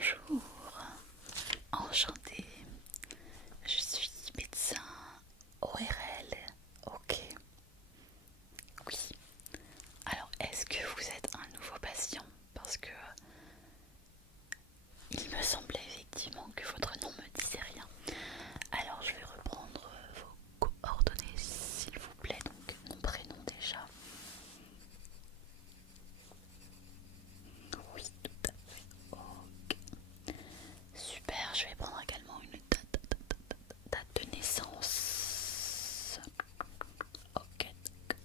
Bonjour, enchantée, je suis médecin ORL, ok, oui. Alors, est-ce que vous êtes un nouveau patient? Parce que il me semblait effectivement que votre nom me disait rien. Alors, je vais reprendre vos coordonnées, s'il vous plaît. Donc, mon prénom déjà. Oui, tout à fait, ok. Super, je vais prendre également une date de naissance. Ok, ok.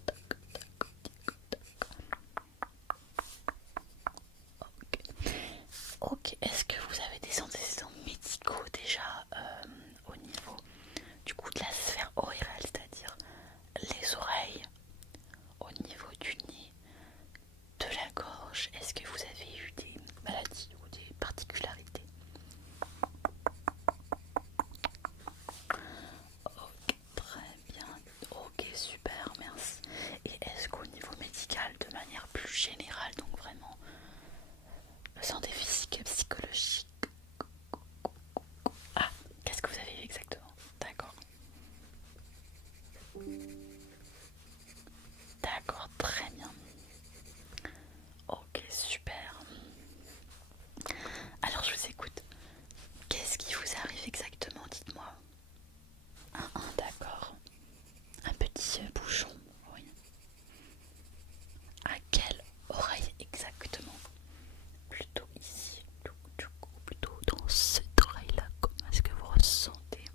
Ok, est-ce que vous avez des antécédents médicaux déjà au niveau du coup de la sphère orale, c'est-à-dire les oreilles, au niveau du nez, de la gorge? Est-ce que vous avez eu des maladies ou des particularités? Ok, très bien. Ok, super, merci. Et est-ce qu'au niveau médical, de manière plus générale, donc vraiment santé physique et psychologique, ah, qu'est-ce que vous avez eu exactement? D'accord. D'accord, très bien. Ok, super. Alors je vous écoute. Qu'est-ce qui vous arrive exactement? Dites-moi. D'accord. Un petit bouchon, oui. À quelle oreille exactement? Plutôt ici, ou plutôt dans cette oreille-là. Comment est-ce que vous ressentez?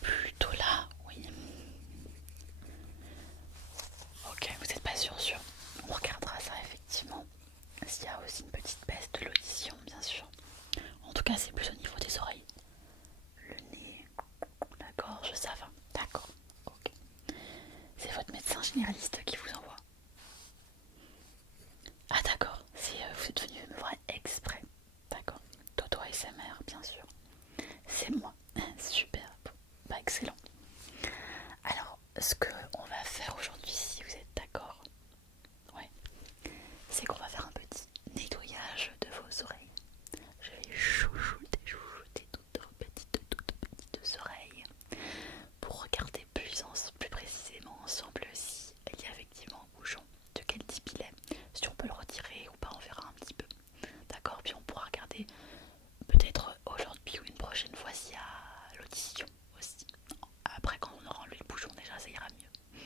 Plutôt là, oui. Ok, vous n'êtes pas sûr. On regardera ça effectivement. S'il y a aussi une petite baisse de l'audition, bien sûr. En tout cas, c'est plus au niveau des oreilles. Le nez, la gorge, ça va. D'accord. Ok. C'est votre médecin généraliste qui vous envoie. Ah d'accord, vous êtes venu me voir exprès. D'accord. Toto ASMR, bien sûr. C'est moi. Super. Bon, bah excellent. Alors, ce que on va faire aujourd'hui, si vous êtes d'accord, ouais, c'est qu'on va faire un petit nettoyage de vos oreilles. Je vais chouchouter toutes vos petites oreilles pour regarder plus précisément ensemble si il y a effectivement un bouchon, de quel type il est, si on peut le retirer ou pas, on verra un petit peu. D'accord, puis on pourra regarder peut-être aujourd'hui ou une prochaine fois s'il y a l'audition aussi. Après, quand on aura enlevé le bouchon, déjà ça ira mieux.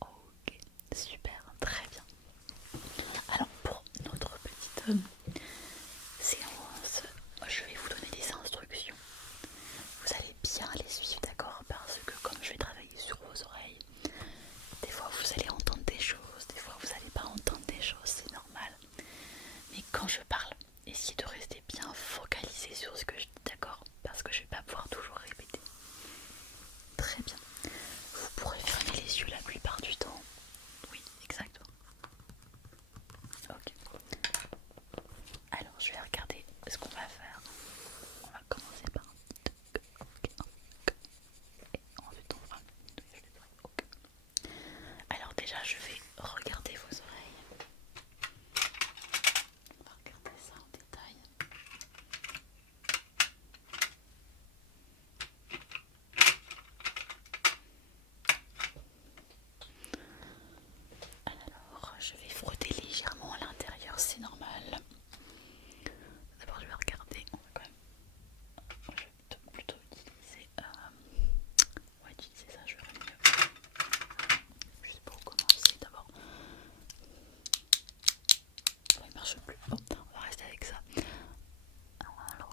Ok, super, très bien. Alors pour notre petite séance, je vais vous donner des instructions. Vous allez bien les suivre, d'accord? Parce que comme je vais travailler sur vos oreilles, des fois vous allez entendre des choses, des fois vous n'allez pas entendre des choses, c'est normal. Mais quand je parle, essayez de rester bien focalisé sur ce que je dis, d'accord? Parce que je vais pas pouvoir toujours répéter. Très bien. Vous pourrez fermer les yeux la plupart du temps. Oui, exactement. Ok. Alors je vais regarder ce qu'on va faire. On va commencer par un petit et ensuite on fera le nettoyage des oreilles. Ok. Alors déjà je vais regarder vos oreilles. On va regarder ça en détail. Alors je vais frotter légèrement à l'intérieur, c'est normal. D'abord je vais regarder. On va quand même. Moi je vais plutôt utiliser. On va utiliser ça, je verrai mieux. Juste pour commencer d'abord. Il marche plus. Bon, on va rester avec ça. Alors,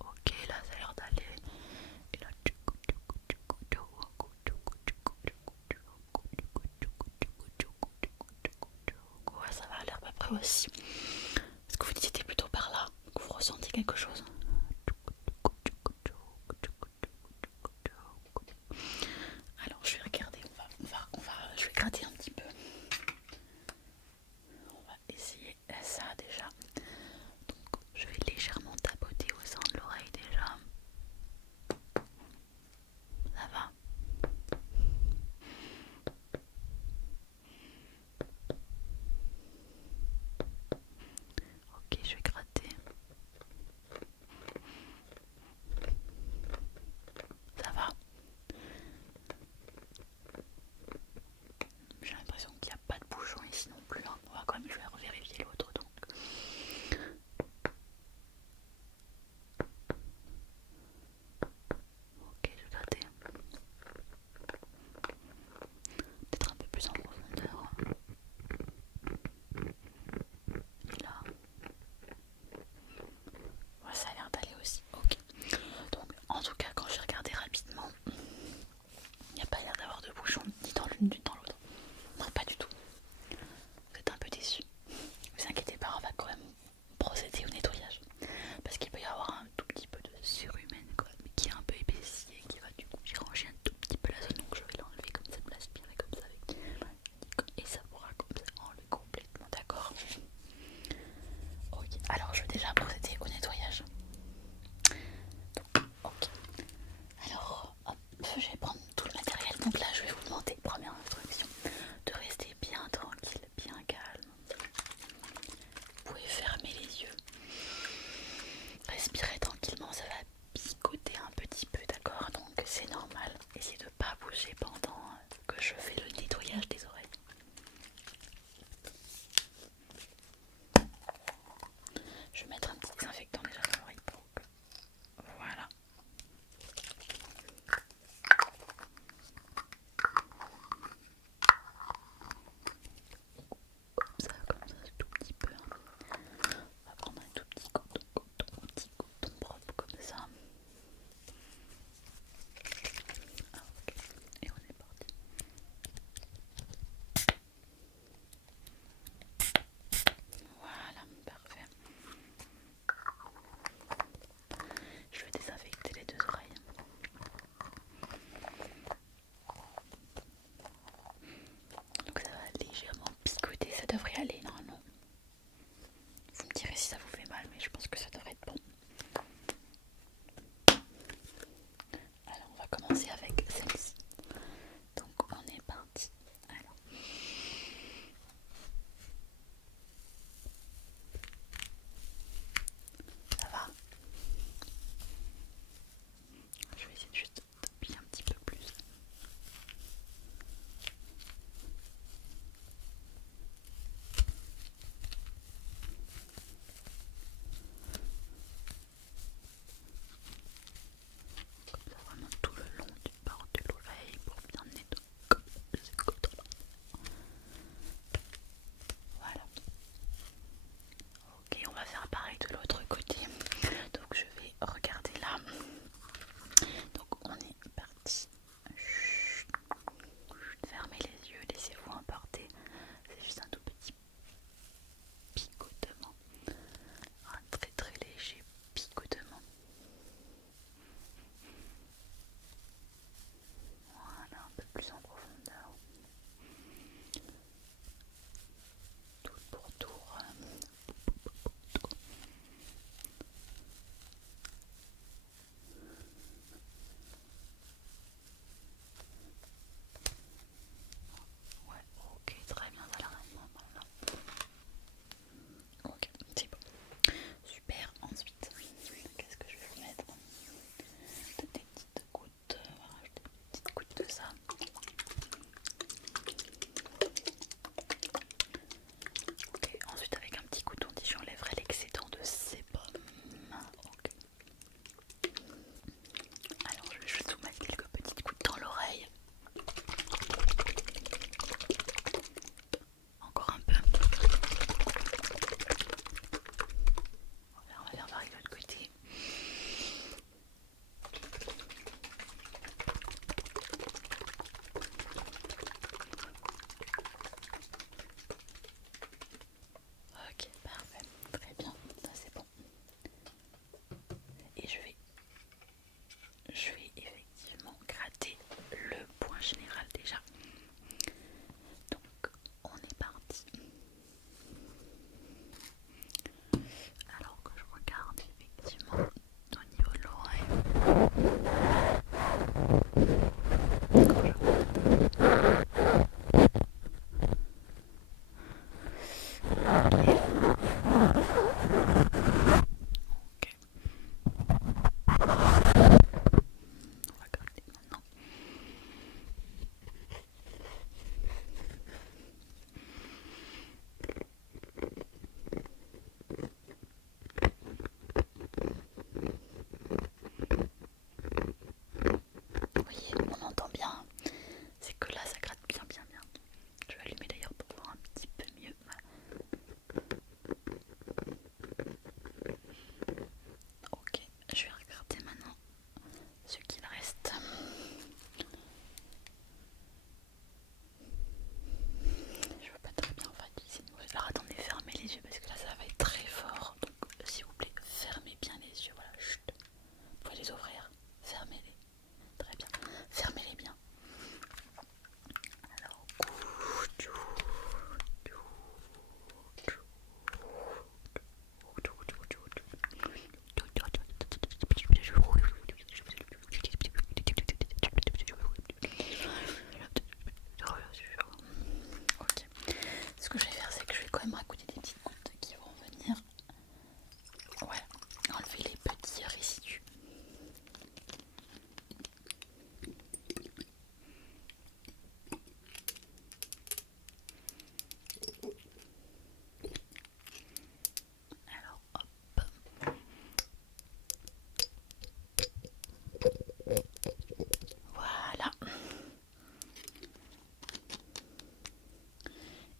ok, là ça a l'air d'aller. Et là, ouais, ça va à l'air à peu près aussi. Est-ce que vous dites c'était plutôt par là que vous ressentez quelque chose? Alors je vais regarder, je vais gratter un petit peu. On va essayer ça déjà. Donc je vais légèrement tapoter au sein de l'oreille déjà. Ça va?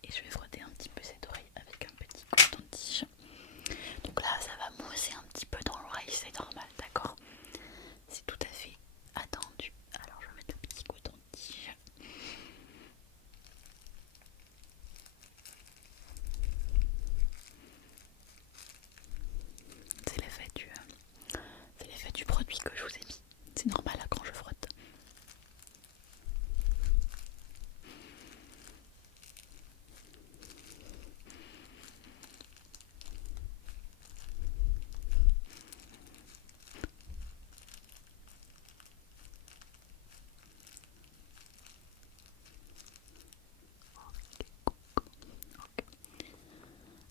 et je vais frotter un petit peu cette oreille avec un petit coton-tige. Donc là ça va mousser un petit peu dans l'oreille, c'est normal, d'accord? C'est tout à fait attendu. Alors je vais mettre le petit coton-tige. C'est l'effet du produit que je vous ai mis. C'est normal là, quand je frotte. Ok.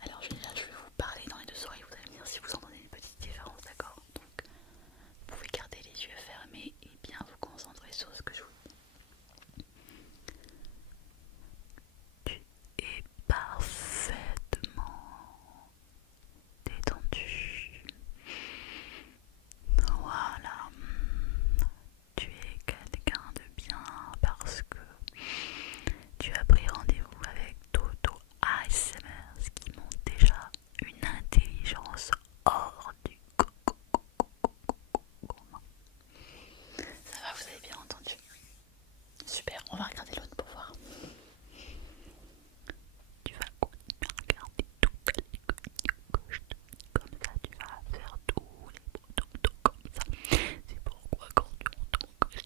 Alors là, je vais vous parler dans les deux oreilles, vous allez me dire si vous entendez une petite différence, d'accord? Donc vous pouvez garder les yeux fermés et bien vous concentrer sur ce que je vous dis. Tu es parfaitement détendu. Voilà. Tu es quelqu'un de bien parce que tu as pris rendez-vous avec Toto ASMR, ce qui montre déjà une intelligence hors du commun. Ça va, vous avez bien entendu? Super, on va regarder l'autre pour voir. Tu vas continuer à regarder toute la gauche, comme ça tu vas faire tous les boutons comme ça. C'est pourquoi quand tu entends que c'est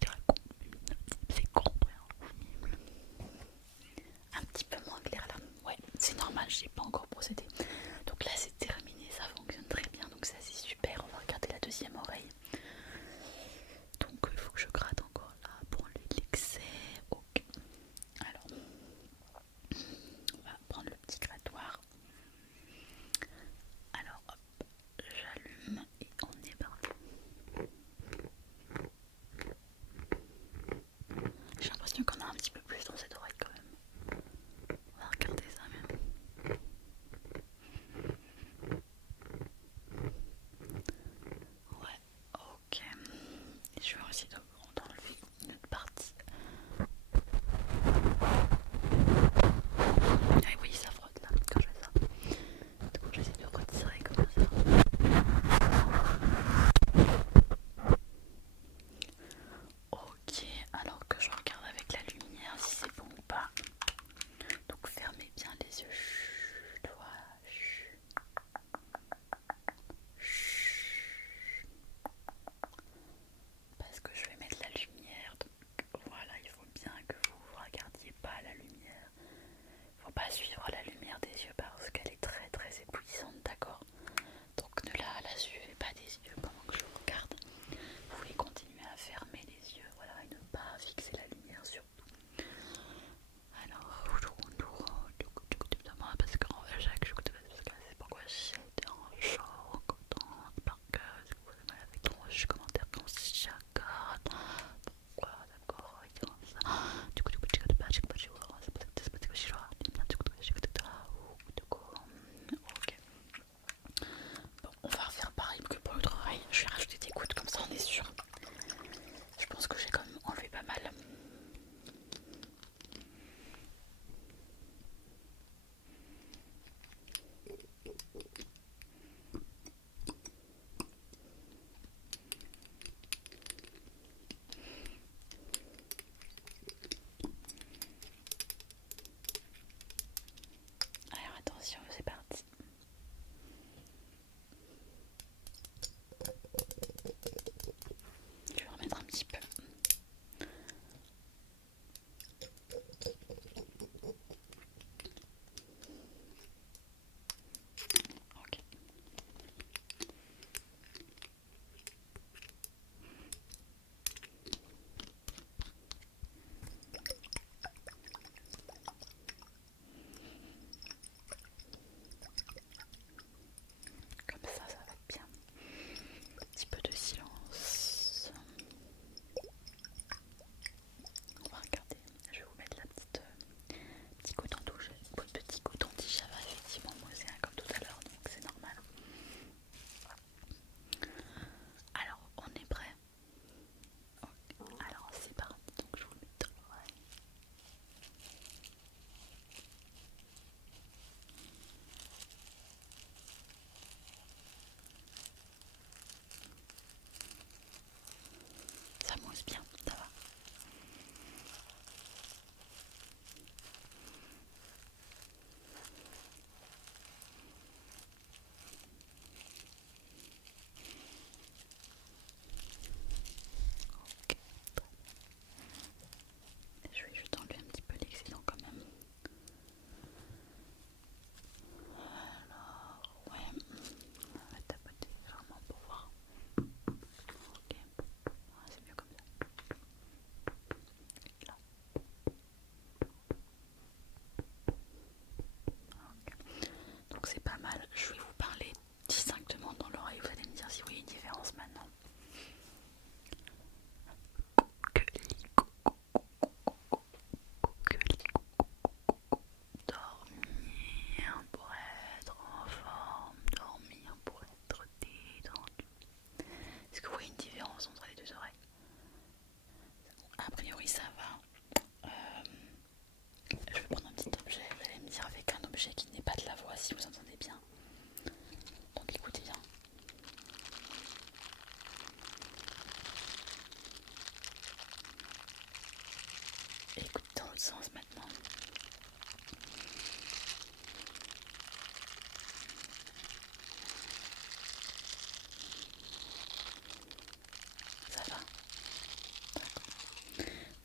c'est compréhensible. Un petit peu moins clair là. Ouais, c'est normal, j'ai pas encore procédé. Donc là c'est terminé, ça fonctionne très bien, donc ça c'est super. On va regarder la deuxième oreille. Donc il faut que je gratte encore là pour enlever l'excès. Ok. Alors, on va prendre le petit grattoir. Alors hop, j'allume et on est parti. J'ai l'impression qu'on a un petit peu plus dans cette oreille quand même. On va regarder ça même. sens maintenant. Ça va?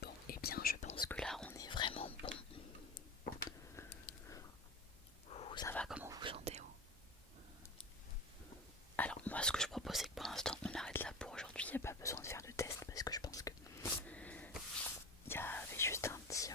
Bon, et bien je pense que là on est vraiment bon. Ça va, comment vous vous sentez? Alors moi ce que je propose c'est que pour l'instant on arrête là pour aujourd'hui, il n'y a pas besoin de faire de test parce que je pense que il y avait juste un petit